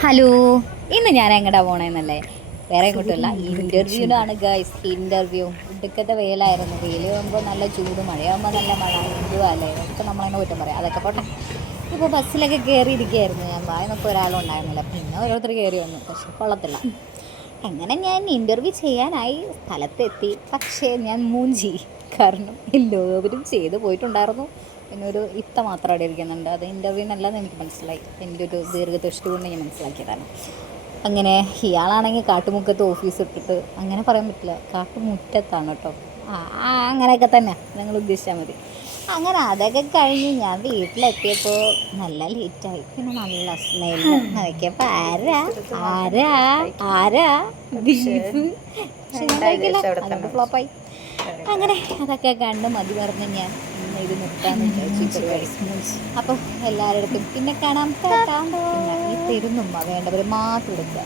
Hello, ഇന്ന് ഞാൻ എങ്ങടാ പോണേന്നല്ലേ? വേറെ എങ്ങോട്ടുമല്ല, ഇന്റർവ്യൂവിനാണ് ഗൈസ്. ഇന്റർവ്യൂ ഇടുക്കത്തെ വെയിലായിരുന്നു. വെയിൽ ആകുമ്പോൾ നല്ല ചൂട്, മഴയാകുമ്പോൾ നല്ല മഴ. എന്തുവാല്ലേ, ഒക്കെ നമ്മളതിനെ കുറ്റം പറയാം. അതൊക്കെ പോട്ടെ. ഇപ്പോൾ ബസ്സിലൊക്കെ കയറിയിരിക്കുകയായിരുന്നു ഞാൻ. വായനൊക്കെ ഒരാളും ഉണ്ടായിരുന്നില്ല, പിന്നെ ഓരോരുത്തർ കയറി വന്നു. പക്ഷെ കൊള്ളത്തില്ല. അങ്ങനെ ഞാൻ ഇൻ്റർവ്യൂ ചെയ്യാനായി സ്ഥലത്തെത്തി. പക്ഷേ ഞാൻ മൂഞ്ചി. കാരണം എല്ലാവരും ചെയ്ത് പോയിട്ടുണ്ടായിരുന്നു. പിന്നെ ഒരു ഇത്ത മാത്രം അവിടെ ഇരിക്കുന്നുണ്ട്. അത് ഇൻ്റർവ്യൂവിനല്ലെന്ന് എനിക്ക് മനസ്സിലായി. എൻ്റെ ഒരു ദീർഘദൃഷ്ടി കൊണ്ട് ഞാൻ മനസ്സിലാക്കിയതാണ്. അങ്ങനെ ഇയാളാണെങ്കിൽ കാട്ടുമുക്കത്ത് ഓഫീസ് ഇട്ടിട്ട്, അങ്ങനെ പറയാൻ പറ്റില്ല, കാട്ടുമുറ്റത്താണ് കേട്ടോ. അങ്ങനെയൊക്കെ തന്നെ നിങ്ങൾ ഉദ്ദേശിച്ചാൽ മതി. അങ്ങനെ അതൊക്കെ കഴിഞ്ഞ് ഞാൻ വീട്ടിലെത്തിയപ്പോൾ നല്ല ലേറ്റായി. പിന്നെ നല്ല സ്മെല്ല് നോക്കിയപ്പോൾ ആരാ ആരാ ആരാ ബീഫ്. പക്ഷെ ഞാൻ കഴിക്കില്ല, അതുകൊണ്ട് ഫ്ലോപ്പായി. അങ്ങനെ അതൊക്കെ കണ്ട് മതി പറഞ്ഞ് ഞാൻ ഇന്ന് ഇത് നിർത്താമെന്ന് വിചാരിച്ചു ഈ പരിപാടി. അപ്പോൾ എല്ലാവരുടെ അടുത്തും പിന്നെ കാണാം, കേട്ടാ. പിന്നെ ഈ തരുന്നുമ്മ വേണ്ടവർ മാത്രം എടുക്കുക.